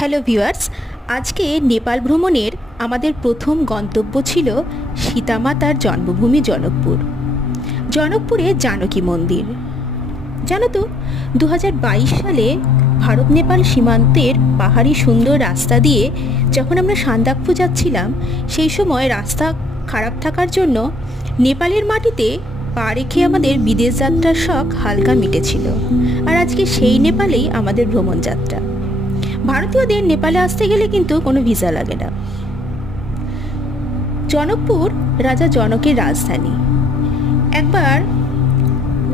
Hello viewers, আজকে নেপাল ভ্রমণের আমাদের প্রথম গন্তব্য ছিল সীতামাতার জন্মভূমি জনকপুর। জনকপুরে জানকী মন্দির। জানো তো, 2022 সালে ভারত নেপাল সীমান্তের পাহাড়ি সুন্দর রাস্তা দিয়ে যখন আমরা সান্দাকফু যাচ্ছিলাম, সেই সময় রাস্তা খারাপ থাকার জন্য নেপালের মাটিতে পা রেখে আমাদের বিদেশ যাত্রার শখ হালকা মিটেছিল। আর আজকে সেই নেপালেই আমাদের ভ্রমণ যাত্রা। ভারতীয়দের নেপালে আসতে গেলে কিন্তু কোনো ভিসা লাগে না। জনকপুর রাজা জনকের রাজধানী। একবার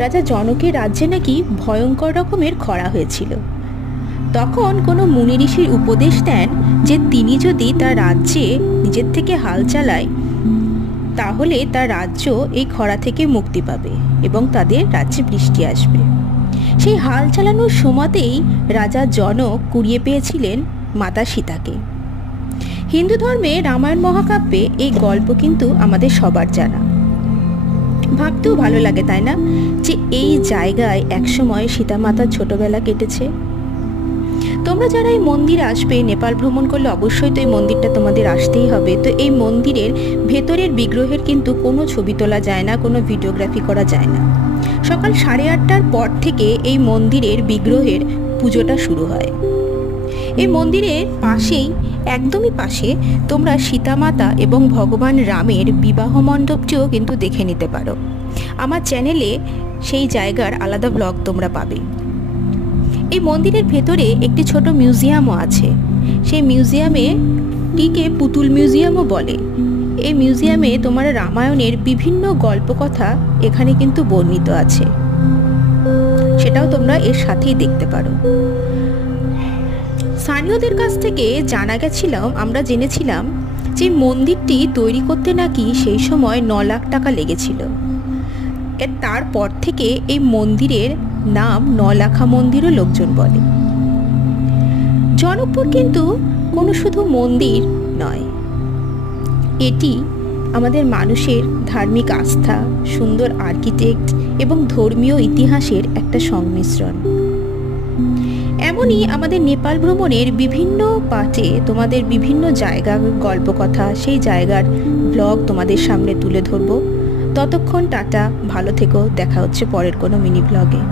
রাজা জনকের রাজ্যে নাকি ভয়ঙ্কর রকমের খরা হয়েছিল। তখন কোনো মুনি ঋষির উপদেশ দেন যে তিনি যদি তার রাজ্যে নিজের থেকে হাল চালায় তাহলে তার রাজ্য এই খরা থেকে মুক্তি পাবে এবং তাদের রাজ্যে বৃষ্টি আসবে। সেই হাল চালানোর সময়তেই রাজা জনক কুড়িয়ে পেয়েছিলেন মাতা সীতাকে। হিন্দু ধর্মে রামায়ণ মহাকাব্যে এই গল্প কিন্তু আমাদের সবার জানা। ভাবতেও ভালো লাগে, তাই না, যে এই জায়গায় একসময় সীতা মাতার ছোটবেলা কেটেছে। তোমরা যারা এই মন্দিরে আসবে, নেপাল ভ্রমণ করলে অবশ্যই তো এই মন্দিরটা তোমাদের আসতেই হবে। তো এই মন্দিরের ভেতরের বিগ্রহের কিন্তু কোনো ছবি তোলা যায় না, কোনো ভিডিওগ্রাফি করা যায় না। সকাল 8:30টার পর থেকে এই মন্দিরের বিগ্রহের পুজোটা শুরু হয়। এই মন্দিরের পাশেই, একদমই পাশে, তোমরা সীতামাতা এবং ভগবান রামের বিবাহ মণ্ডপটিও কিন্তু দেখে নিতে পারো। আমার চ্যানেলে সেই জায়গার আলাদা ব্লগ তোমরা পাবে। এই মন্দিরের ভেতরে একটি ছোট মিউজিয়ামও আছে। সেই মিউজিয়ামটিকে পুতুল মিউজিয়ামও বলে। এই মিউজিয়ামে তোমার রামায়ণের বিভিন্ন গল্পকথা এখানে কিন্তু বর্ণিত আছে, সেটাও তোমরা এর সাথেই দেখতে পারো। স্থানীয়দের কাছ থেকে আমরা জেনেছিলাম যে মন্দিরটি তৈরি করতে নাকি সেই সময় 9 লাখ টাকা লেগেছিল। তারপর থেকে এই মন্দিরের নাম নলাখা মন্দিরও লোকজন বলে। জনকপুর কিন্তু কোনো শুধু মন্দির নয়, এটি আমাদের মানুষের ধার্মিক আস্থা, সুন্দর আর্কিটেক্ট এবং ধর্মীয় ইতিহাসের একটা সংমিশ্রণ। এমনই আমাদের নেপাল ভ্রমণের বিভিন্ন পার্টে তোমাদের বিভিন্ন জায়গার গল্পকথা, সেই জায়গার ব্লগ তোমাদের সামনে তুলে ধরবো। ততক্ষণ টাটা, ভালো থেকো, দেখা হচ্ছে পরের কোনো মিনি ব্লগে।